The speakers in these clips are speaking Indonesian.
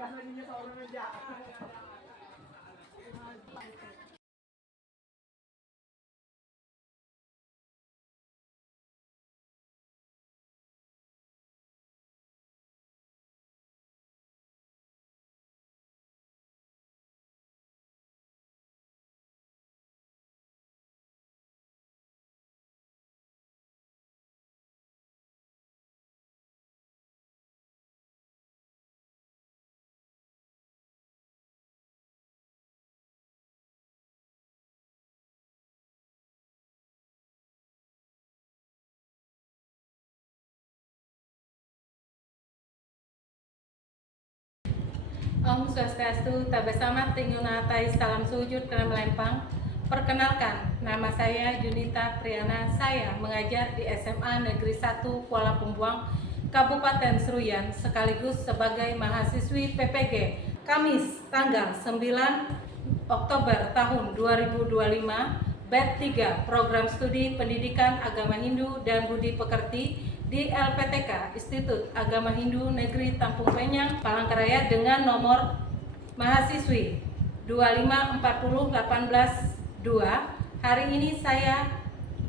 gas lagi nya seorang aja. Om Swastiastu, Tabasama Tinggunatai, Salam Sujud Kena Melempang. Perkenalkan, nama saya Junita Priana. Saya mengajar di SMA Negeri 1 Kuala Pembuang, Kabupaten Seruyan, sekaligus sebagai mahasiswi PPG. Kamis, tanggal 9 Oktober tahun 2025, Batch 3, Program Studi Pendidikan Agama Hindu dan Budi Pekerti di LPTK, Institut Agama Hindu Negeri Tampung Penyang, Palangkaraya dengan nomor mahasiswi 2540182. Hari ini saya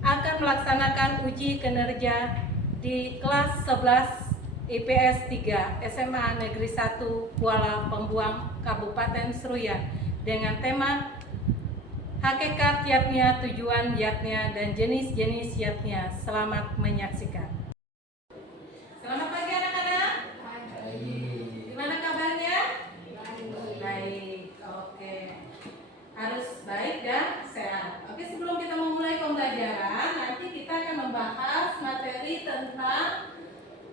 akan melaksanakan uji kinerja di kelas 11 IPS 3 SMA Negeri 1 Kuala Pembuang, Kabupaten Seruyan dengan tema hakikat yatnya, tujuan yatnya, dan jenis-jenis yatnya. Selamat menyaksikan. Selamat pagi anak-anak. Gimana kabarnya? Baik. Oke. Harus baik dan sehat. Oke, sebelum kita memulai pembelajaran, nanti kita akan membahas materi tentang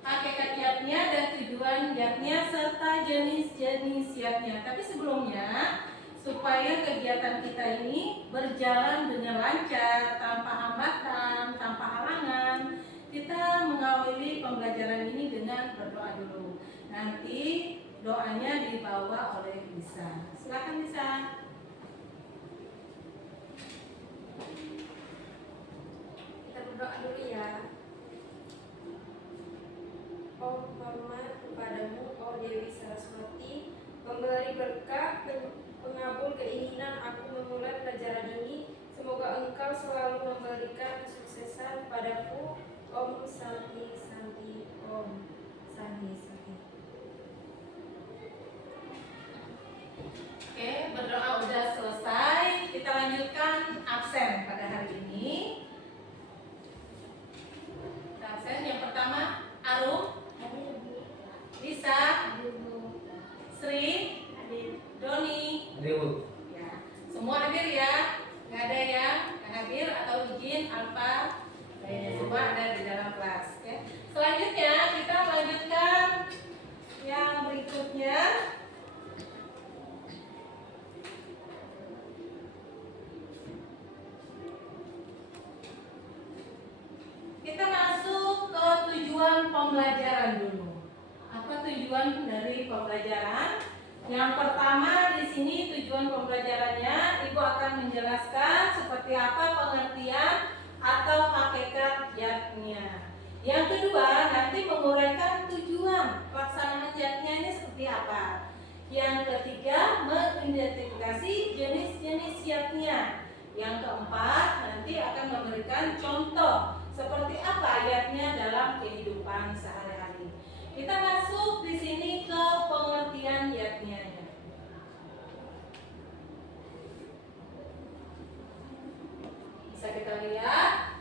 hakikat yatnya dan tujuan yatnya serta jenis-jenis yatnya. Tapi sebelumnya, supaya kegiatan kita ini berjalan dengan lancar, tanpa hambatan, tanpa halangan, kita mengawali pembelajaran ini dengan berdoa dulu. Nanti doanya dibawa oleh Lisa. Silakan Lisa. Kita berdoa dulu ya. Oh hormat kepadamu, oh Dewi Saraswati, pemberi berkah, pengabul keinginan aku memulai pelajaran ini. Semoga Engkau selalu memberikan kesuksesan padaku. Om Santi Santi, Om Santi Santi. Oke, berdoa udah selesai. Kita lanjutkan absen pada hari ini. Absen yang pertama Arum, Lisa, Sri, Doni. Ya, semua hadir ya. Nggak ada yang nggak hadir atau izin Alfa. Semua ada di dalam kelas. Ya. Selanjutnya kita lanjutkan yang berikutnya. Kita masuk ke tujuan pembelajaran dulu. Apa tujuan dari pembelajaran? Yang pertama di sini tujuan pembelajarannya, Ibu akan menjelaskan seperti apa pengertian atau hakikat yatnya. Yang kedua, nanti menguraikan tujuan pelaksanaan yatnya ini seperti apa. Yang ketiga, mengidentifikasi jenis-jenis yatnya. Yang keempat, nanti akan memberikan contoh seperti apa ayatnya dalam kehidupan sehari-hari. Kita masuk di sini ke pengertian yatnya. Bisa kita lihat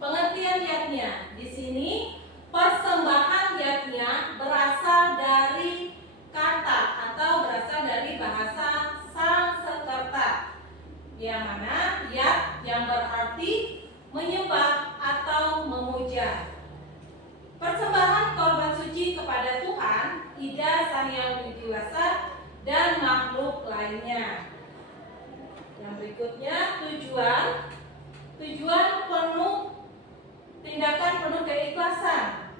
pengertian yatnya. Di sini persembahan yatnya berasal dari kata atau berasal dari bahasa Sanskerta, yang mana yat yang berarti menyembah atau memuja. Persembahan korban suci kepada Tuhan, Ida Sang Hyang Widi Wasa, dan makhluk lainnya. Yang berikutnya tujuan penuh, tindakan penuh keikhlasan,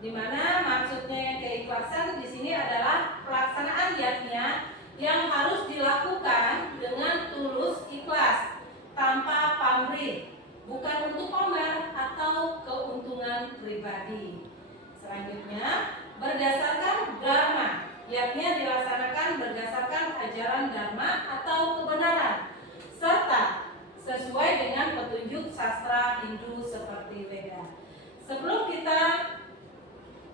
di mana maksudnya keikhlasan di sini adalah pelaksanaan yatnya yang harus dilakukan dengan tulus ikhlas, tanpa pamrih, bukan untuk pamer atau keuntungan pribadi. Selanjutnya, berdasarkan dharma. yakni dilaksanakan berdasarkan ajaran Dharma atau kebenaran, serta sesuai dengan petunjuk sastra Hindu seperti Veda. Sebelum kita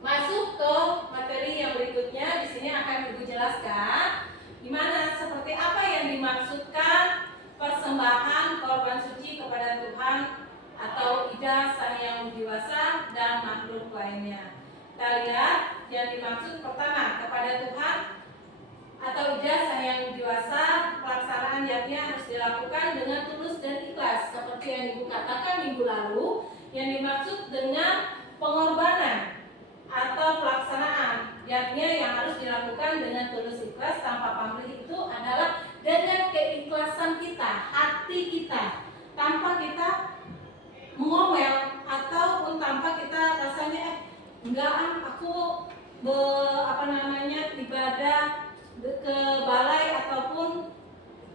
masuk ke materi yang berikutnya, di sini akan Ibu jelaskan gimana seperti apa yang dimaksudkan persembahan korban suci kepada Tuhan atau Ida Sang Hyang Widi Wasa dan makhluk lainnya. Kita lihat yang dimaksud pertama, kepada Tuhan atau Ida Sang Hyang Widi Wasa, pelaksanaan yatnya harus dilakukan dengan tulus dan ikhlas seperti yang Ibu katakan minggu lalu. Yang dimaksud dengan pengorbanan atau pelaksanaan yatnya yang harus dilakukan dengan tulus ikhlas tanpa pamrih itu adalah dengan keikhlasan kita, hati kita, tanpa kita mengomel ataupun tanpa kita rasanya enggak aku ibadah ke balai ataupun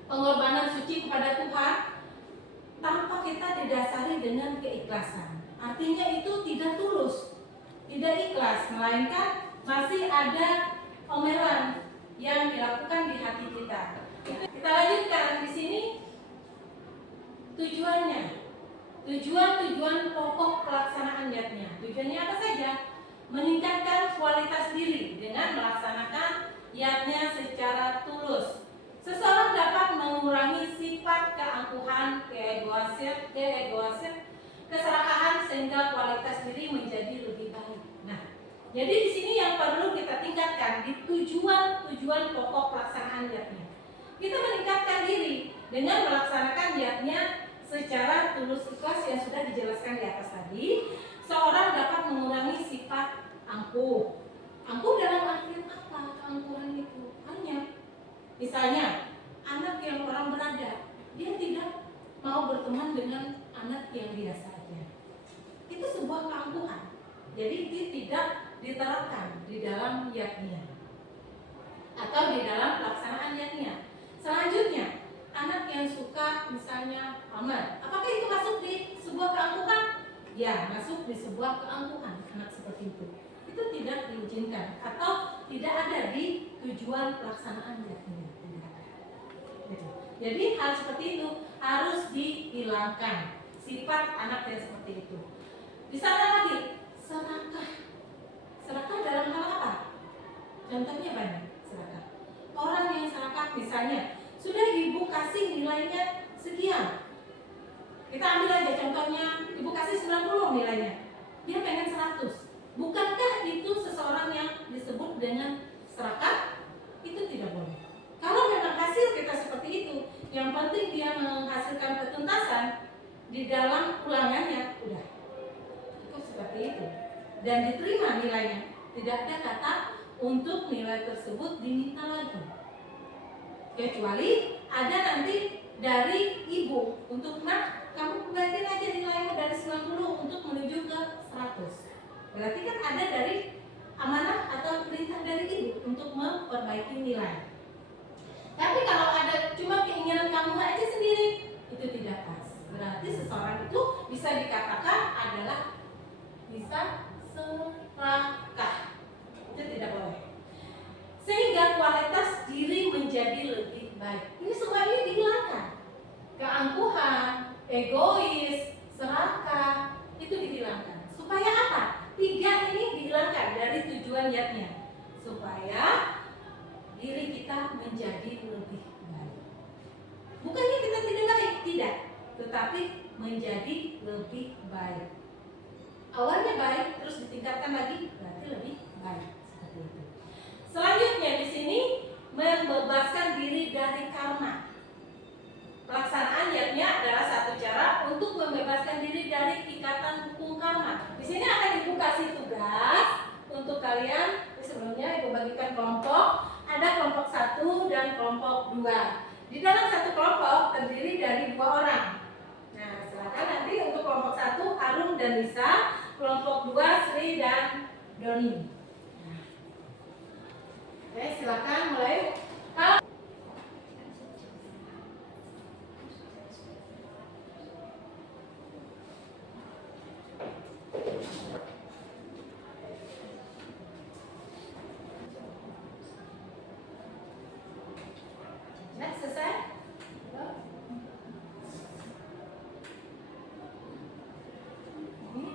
pengorbanan suci kepada Tuhan tanpa kita didasari dengan keikhlasan. Artinya itu tidak tulus, tidak ikhlas, melainkan masih ada omelan yang dilakukan di hati kita. Kita lanjutkan di sini tujuannya. Tujuan pokok pelaksanaan yatnya. Tujuannya apa saja? Meningkatkan kualitas diri dengan melaksanakan yatnya secara tulus. Seseorang dapat mengurangi sifat keangkuhan, keegoisan, keserakahan sehingga kualitas diri menjadi lebih baik. Nah, jadi di sini yang perlu kita tingkatkan di tujuan pokok pelaksanaan yatnya. Kita meningkatkan diri dengan melaksanakan yatnya secara tulus ikhlas yang sudah dijelaskan di atas tadi. Seorang dapat mengurangi sifat angkuh. Angkuh dalam artian apa? Keangkuhan itu hanya misalnya anak yang orang berada, dia tidak mau berteman dengan anak yang biasa saja. Itu sebuah keangkuhan. Jadi itu tidak diterapkan di dalam yatnya atau di dalam pelaksanaan yatnya. Selanjutnya, anak yang suka misalnya pamer, apakah itu masuk di sebuah keangkuhan? Ya, masuk di sebuah keangkuhan anak seperti itu. Itu tidak diizinkan atau tidak ada di tujuan pelaksanaan yatnya. Jadi hal seperti itu harus dihilangkan sifat anak yang seperti itu. Di sana lagi serakah. Serakah dalam hal apa? Contohnya banyak serakah. Orang yang serakah misalnya sudah ibu kasih nilainya sekian. Kita ambil aja contohnya, ibu kasih 90 nilainya. Dia pengen 100. Bukankah itu seseorang yang disebut dengan serakah? Itu tidak boleh. Kalau memang hasil kita seperti itu, yang penting dia menghasilkan ketuntasan di dalam ulangannya, udah. Itu seperti itu. Dan diterima nilainya. Tidak ada kata untuk nilai tersebut diminta lagi. Kecuali ada nanti dari ibu untuk kamu baikin aja nilainya dari 90 untuk menuju ke 100. Berarti kan ada dari amanah atau perintah dari ibu untuk memperbaiki nilai. Tapi kalau ada cuma keinginan kamu aja sendiri, itu tidak pas. Berarti seseorang itu bisa dikatakan adalah bisa serakah. Itu tidak boleh. Sehingga kualitas diri menjadi lebih baik. Ini semua ini dihilangkan. Keangkuhan, egois, serakah, itu dihilangkan. Supaya apa? 3 ini dihilangkan dari tujuan yatnya. Supaya diri kita menjadi lebih baik. Bukannya kita tidak baik, tidak. Tetapi menjadi lebih baik. Awalnya baik, terus ditingkatkan lagi, berarti lebih baik. Seperti itu. Selanjutnya di sini membebaskan diri dari karma. Pelaksanaan yatnya adalah satu cara untuk membebaskan diri dari ikatan hukum karma. Di sini akan Ibu kasih tugas untuk kalian. Sebelumnya Ibu bagikan kelompok. Ada kelompok 1 dan kelompok 2. Di dalam satu kelompok terdiri dari 2 orang. Nah, silakan nanti untuk kelompok 1 Arum dan Lisa, kelompok 2 Sri dan Doni. Oke, silakan mulai.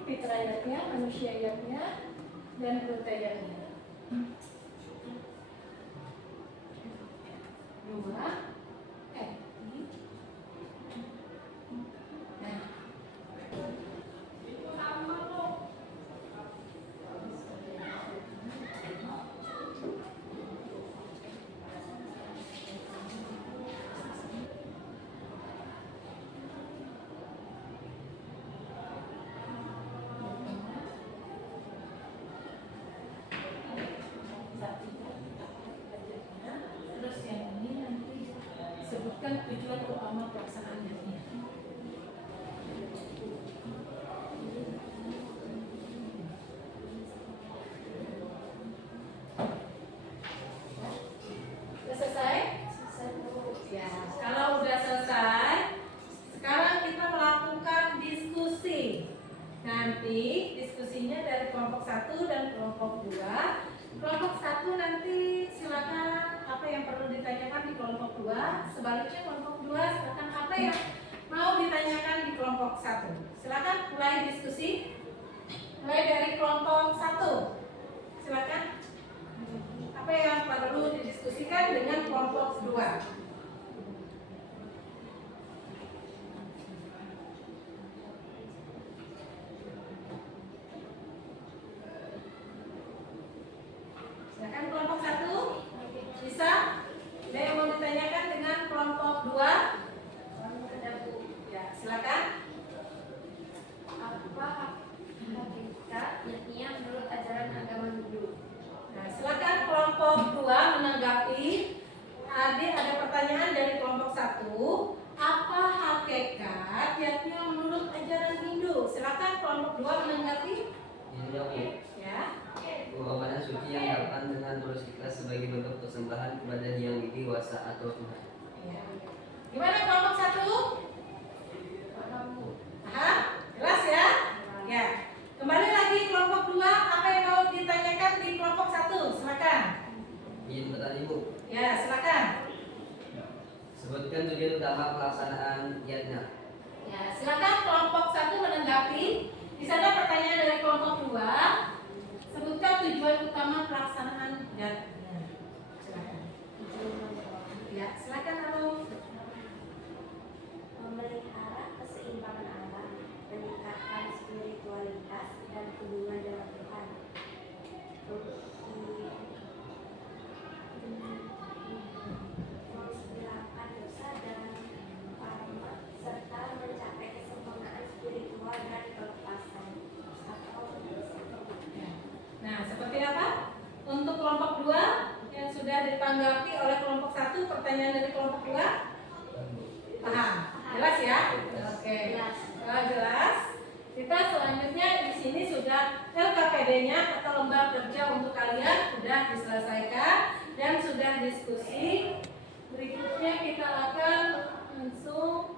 fitrayatnya, manusiayatnya, dan brutayatnya. Dua, nah, terus yang ini nanti sebutkan tujuan utama pelaksanaannya. Sudah selesai? Ya, kalau udah selesai, sekarang kita melakukan diskusi. Nanti diskusinya dari kelompok 1 dan kelompok 2. Kelompok 1 nanti silakan apa yang perlu ditanyakan di kelompok 2. Sebaliknya kelompok 2 silakan apa yang mau ditanyakan di kelompok 1. Silakan mulai diskusi. Mulai dari kelompok 1. Silakan. Apa yang perlu didiskusikan dengan kelompok 2? Silakan kelompok 1. Bisa? Ada yang mau ditanyakan dengan kelompok 2? Ada Bu. Ya, silakan. Apa hakikat yakni menurut ajaran agama Hindu? Nah, silakan kelompok 2 menanggapi. Adik ada pertanyaan dari kelompok 1. Apa hakikat yakni menurut ajaran Hindu? Silakan kelompok 2 menanggapi. Ya. Pengorbanan suci yang dilakukan dengan tulus ikhlas sebagai bentuk persembahan kepada Yang Widi Wasa atau Tuhan. Ya. Gimana kelompok 1? Aha, jelas ya? Ya. Kembali lagi kelompok 2, apa yang mau ditanyakan di kelompok 1? Silakan. Izin bertanya Ibu, Ya, silakan. sebutkan tujuan utama pelaksanaan yatnya. Ya, silakan kelompok 1 menanggapi. Di sana pertanyaan dari kelompok 2. Sebutkan tujuan utama pelaksanaan yatnya. Silakan. Ya, silakan Alung. Memelihara keseimbangan alam, meningkatkan spiritualitas dan hubungan dengan Tuhan, menghilangkan dosa dan karma, serta mencapai kesempurnaan spiritual dan kelepasan atau Nah, seperti apa? Untuk kelompok 2 yang sudah ditanggapi oleh kelompok 1, pertanyaan dari kelompok 2? Paham? Jelas ya? Oke. Kalau jelas, kita selanjutnya di sini sudah LKPD-nya atau lembar kerja untuk kalian sudah diselesaikan dan sudah diskusi. Berikutnya kita akan langsung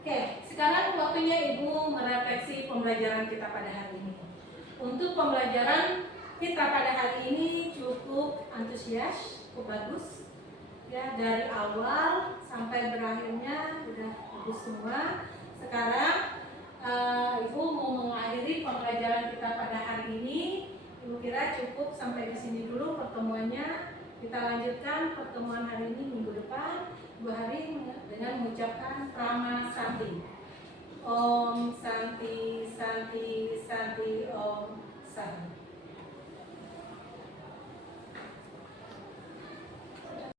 Oke, sekarang waktunya Ibu merefleksi pembelajaran kita pada hari ini. Untuk pembelajaran kita pada hari ini cukup antusias, cukup bagus. Ya, dari awal sampai berakhirnya sudah bagus semua. Sekarang Ibu mau mengakhiri pembelajaran kita pada hari ini. Ibu kira cukup sampai di sini dulu pertemuannya. Kita lanjutkan pertemuan hari ini minggu depan 2 hari dengan mengucapkan Prama Santi. Om Santi Santi Santi Om Santi.